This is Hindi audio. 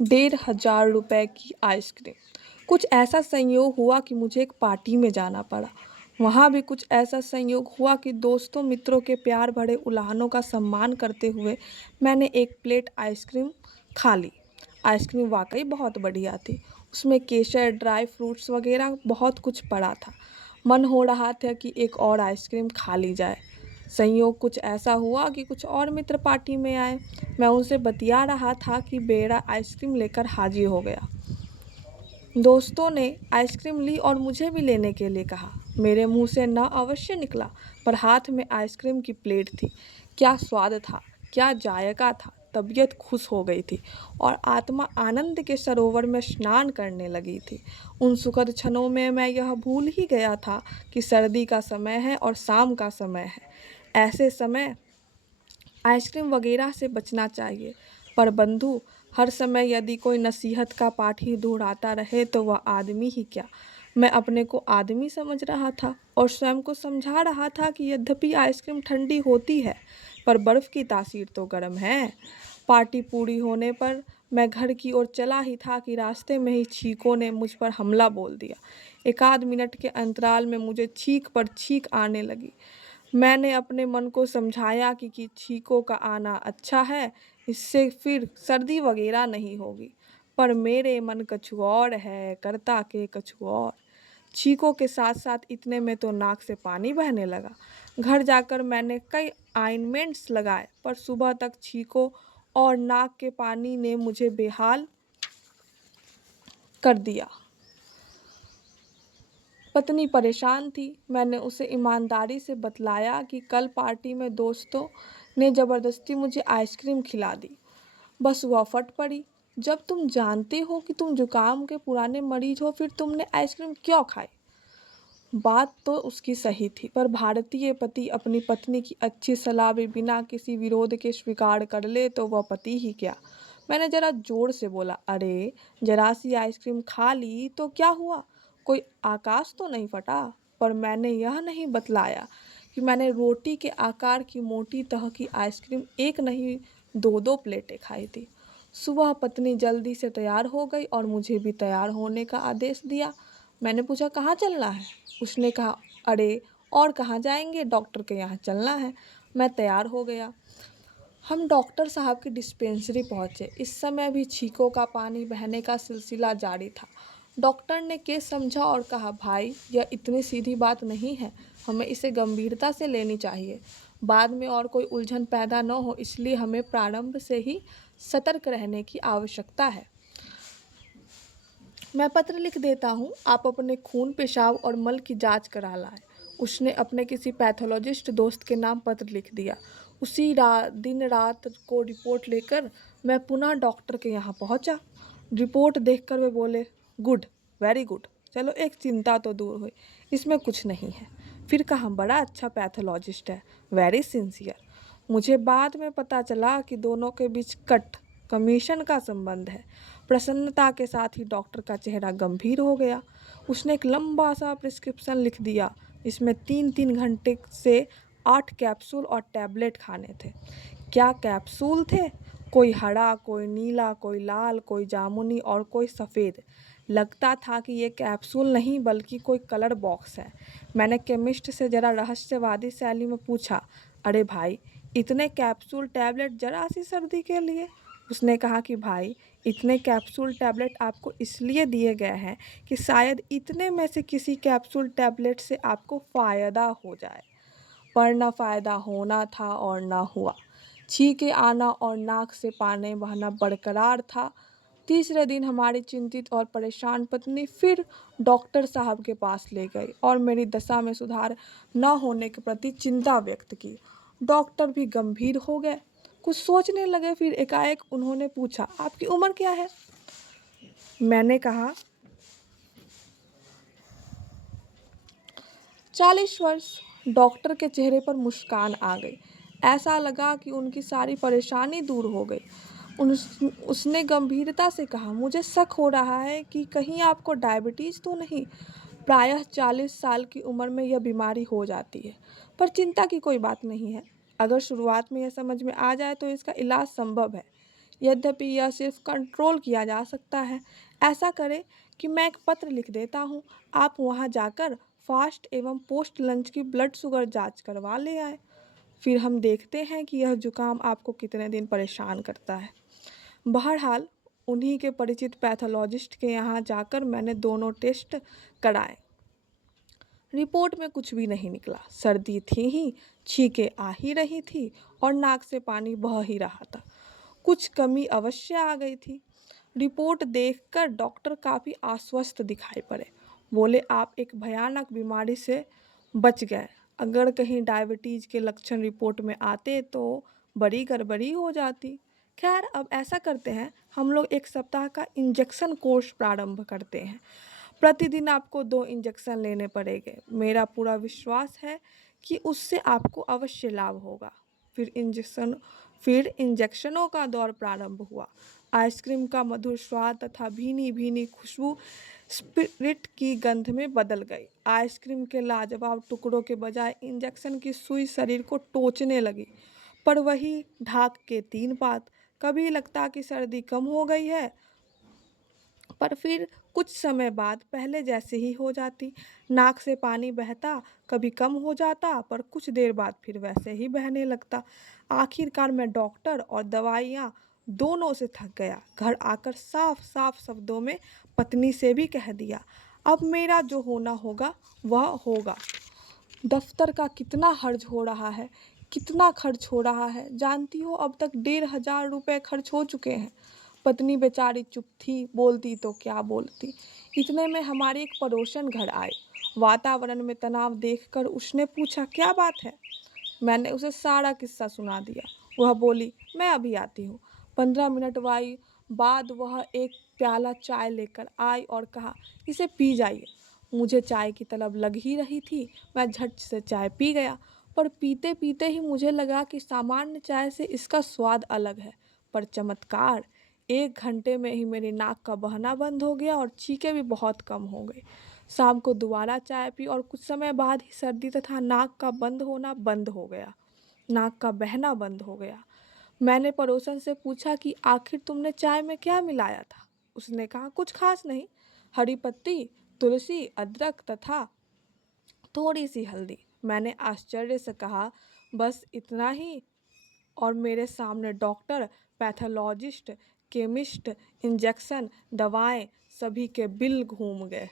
₹1,500 की आइसक्रीम। कुछ ऐसा संयोग हुआ कि मुझे एक पार्टी में जाना पड़ा। वहाँ भी कुछ ऐसा संयोग हुआ कि दोस्तों मित्रों के प्यार भरे उल्हानों का सम्मान करते हुए मैंने एक प्लेट आइसक्रीम खा ली। आइसक्रीम वाकई बहुत बढ़िया थी। उसमें केसर, ड्राई फ्रूट्स वगैरह बहुत कुछ पड़ा था। मन हो रहा था कि एक और आइसक्रीम खा ली जाए। संयोग कुछ ऐसा हुआ कि कुछ और मित्र पार्टी में आए। मैं उनसे बतिया रहा था कि बेड़ा आइसक्रीम लेकर हाजिर हो गया। दोस्तों ने आइसक्रीम ली और मुझे भी लेने के लिए कहा। मेरे मुंह से ना अवश्य निकला, पर हाथ में आइसक्रीम की प्लेट थी। क्या स्वाद था, क्या जायका था। तबीयत खुश हो गई थी और आत्मा आनंद के सरोवर में स्नान करने लगी थी। उन सुखद क्षणों में मैं यह भूल ही गया था कि सर्दी का समय है और शाम का समय है। ऐसे समय आइसक्रीम वगैरह से बचना चाहिए। पर बंधु, हर समय यदि कोई नसीहत का पाठ ही दोहराता रहे तो वह आदमी ही क्या। मैं अपने को आदमी समझ रहा था और स्वयं को समझा रहा था कि यद्यपि आइसक्रीम ठंडी होती है, पर बर्फ़ की तासीर तो गर्म है। पार्टी पूरी होने पर मैं घर की ओर चला ही था कि रास्ते में ही छींकों ने मुझ पर हमला बोल दिया। एक आध मिनट के अंतराल में मुझे छींक पर छींक आने लगी। मैंने अपने मन को समझाया कि छींकों का आना अच्छा है, इससे फिर सर्दी वगैरह नहीं होगी। पर मेरे मन कछु और है, करता के कछु और। छींकों के साथ साथ इतने में तो नाक से पानी बहने लगा। घर जाकर मैंने कई ऑइंटमेंट्स लगाए, पर सुबह तक छींकों और नाक के पानी ने मुझे बेहाल कर दिया। पत्नी परेशान थी। मैंने उसे ईमानदारी से बतलाया कि कल पार्टी में दोस्तों ने ज़बरदस्ती मुझे आइसक्रीम खिला दी। बस वह फट पड़ी। जब तुम जानते हो कि तुम जुकाम के पुराने मरीज हो, फिर तुमने आइसक्रीम क्यों खाई। बात तो उसकी सही थी, पर भारतीय पति अपनी पत्नी की अच्छी सलाह भी बिना किसी विरोध के स्वीकार कर ले तो वह पति ही क्या। मैंने जरा जोर से बोला, अरे जरा सी आइसक्रीम खा ली तो क्या हुआ, कोई आकाश तो नहीं फटा। पर मैंने यह नहीं बतलाया कि मैंने रोटी के आकार की मोटी तह की आइसक्रीम एक नहीं दो दो प्लेटें खाई थी। सुबह पत्नी जल्दी से तैयार हो गई और मुझे भी तैयार होने का आदेश दिया। मैंने पूछा, कहाँ चलना है। उसने कहा, अरे और कहाँ जाएंगे, डॉक्टर के यहाँ चलना है। मैं तैयार हो गया। हम डॉक्टर साहब की डिस्पेंसरी पहुंचे। इस समय भी छींकों का पानी बहने का सिलसिला जारी था। डॉक्टर ने केस समझा और कहा, भाई यह इतनी सीधी बात नहीं है, हमें इसे गंभीरता से लेनी चाहिए। बाद में और कोई उलझन पैदा न हो, इसलिए हमें प्रारंभ से ही सतर्क रहने की आवश्यकता है। मैं पत्र लिख देता हूँ, आप अपने खून, पेशाब और मल की जांच करा लाएं। उसने अपने किसी पैथोलॉजिस्ट दोस्त के नाम पत्र लिख दिया। उसी दिन रात को रिपोर्ट लेकर मैं पुनः डॉक्टर के यहाँ पहुँचा। रिपोर्ट देखकर वे बोले, गुड, वेरी गुड, चलो एक चिंता तो दूर हुई, इसमें कुछ नहीं है। फिर कहा, बड़ा अच्छा पैथोलॉजिस्ट है, वेरी सिंसियर। मुझे बाद में पता चला कि दोनों के बीच कट कमीशन का संबंध है। प्रसन्नता के साथ ही डॉक्टर का चेहरा गंभीर हो गया। उसने एक लंबा सा प्रिस्क्रिप्शन लिख दिया। इसमें 3-3 घंटे से 8 कैप्सूल और टैबलेट खाने थे। क्या कैप्सूल थे, कोई हरा, कोई नीला, कोई लाल, कोई जामुनी और कोई सफ़ेद। लगता था कि ये कैप्सूल नहीं बल्कि कोई कलर बॉक्स है। मैंने केमिस्ट से ज़रा रहस्यवादी शैली में पूछा, अरे भाई इतने कैप्सूल टैबलेट जरा सी सर्दी के लिए। उसने कहा कि भाई इतने कैप्सूल टैबलेट आपको इसलिए दिए गए हैं कि शायद इतने में से किसी कैप्सूल टैबलेट से आपको फ़ायदा हो जाए। पर न फ़ायदा होना था और न हुआ। छींके आना और नाक से पानी बहना बरकरार था। तीसरे दिन हमारी चिंतित और परेशान पत्नी फिर डॉक्टर साहब के पास ले गई और मेरी दशा में सुधार न होने के प्रति चिंता व्यक्त की। डॉक्टर भी गंभीर हो गए, कुछ सोचने लगे। फिर एकाएक उन्होंने पूछा, आपकी उम्र क्या है। मैंने कहा, 40 वर्ष। डॉक्टर के चेहरे पर मुस्कान आ गई। ऐसा लगा कि उनकी सारी परेशानी दूर हो गई। उसने गंभीरता से कहा, मुझे शक हो रहा है कि कहीं आपको डायबिटीज़ तो नहीं। प्रायः 40 साल की उम्र में यह बीमारी हो जाती है, पर चिंता की कोई बात नहीं है। अगर शुरुआत में यह समझ में आ जाए तो इसका इलाज संभव है। यद्यपि यह सिर्फ कंट्रोल किया जा सकता है। ऐसा करें कि मैं एक पत्र लिख देता हूँ, आप वहाँ जाकर फास्ट एवं पोस्ट लंच की ब्लड शुगर जांच करवा ले आए। फिर हम देखते हैं कि यह जुकाम आपको कितने दिन परेशान करता है। बहरहाल उन्हीं के परिचित पैथोलॉजिस्ट के यहाँ जाकर मैंने दोनों टेस्ट कराए। रिपोर्ट में कुछ भी नहीं निकला। सर्दी थी ही, छींकें आ ही रही थी और नाक से पानी बह ही रहा था। कुछ कमी अवश्य आ गई थी। रिपोर्ट देखकर डॉक्टर काफ़ी आश्वस्त दिखाई पड़े। बोले, आप एक भयानक बीमारी से बच गए। अगर कहीं डायबिटीज़ के लक्षण रिपोर्ट में आते तो बड़ी गड़बड़ी हो जाती। खैर, अब ऐसा करते हैं, हम लोग 1 सप्ताह का इंजेक्शन कोर्स प्रारंभ करते हैं। प्रतिदिन आपको 2 इंजेक्शन लेने पड़ेंगे। मेरा पूरा विश्वास है कि उससे आपको अवश्य लाभ होगा। फिर इंजेक्शनों का दौर प्रारंभ हुआ। आइसक्रीम का मधुर स्वाद तथा भीनी भीनी खुशबू स्पिरिट की गंध में बदल गई। आइसक्रीम के लाजवाब टुकड़ों के बजाय इंजेक्शन की सुई शरीर को टोचने लगी। पर वही ढाक के 3 बात। कभी लगता कि सर्दी कम हो गई है, पर फिर कुछ समय बाद पहले जैसे ही हो जाती। नाक से पानी बहता कभी कम हो जाता, पर कुछ देर बाद फिर वैसे ही बहने लगता। आखिरकार मैं डॉक्टर और दवाइयाँ दोनों से थक गया। घर आकर साफ साफ शब्दों में पत्नी से भी कह दिया, अब मेरा जो होना होगा वह होगा। दफ्तर का कितना खर्च हो रहा है, कितना खर्च हो रहा है जानती हो। अब तक 1,500 रुपये खर्च हो चुके हैं। पत्नी बेचारी चुप थी, बोलती तो क्या बोलती। इतने में हमारे एक पड़ोसन घर आए। वातावरण में तनाव देखकर उसने पूछा, क्या बात है। मैंने उसे सारा किस्सा सुना दिया। वह बोली, मैं अभी आती हूँ। 15 मिनट बाद वह एक प्याला चाय लेकर आई और कहा, इसे पी जाइए। मुझे चाय की तलब लग ही रही थी। मैं झट से चाय पी गया, पर पीते पीते ही मुझे लगा कि सामान्य चाय से इसका स्वाद अलग है। पर चमत्कार, 1 घंटे में ही मेरी नाक का बहना बंद हो गया और छींकें भी बहुत कम हो गई। शाम को दोबारा चाय पी और कुछ समय बाद ही सर्दी तथा नाक का बंद होना बंद हो गया। नाक का बहना बंद हो गया। मैंने पड़ोसन से पूछा कि आखिर तुमने चाय में क्या मिलाया था। उसने कहा, कुछ खास नहीं, हरी पत्ती, तुलसी, अदरक तथा थोड़ी सी हल्दी। मैंने आश्चर्य से कहा, बस इतना ही। और मेरे सामने डॉक्टर, पैथोलॉजिस्ट, केमिस्ट, इंजेक्शन, दवाएं, सभी के बिल घूम गए।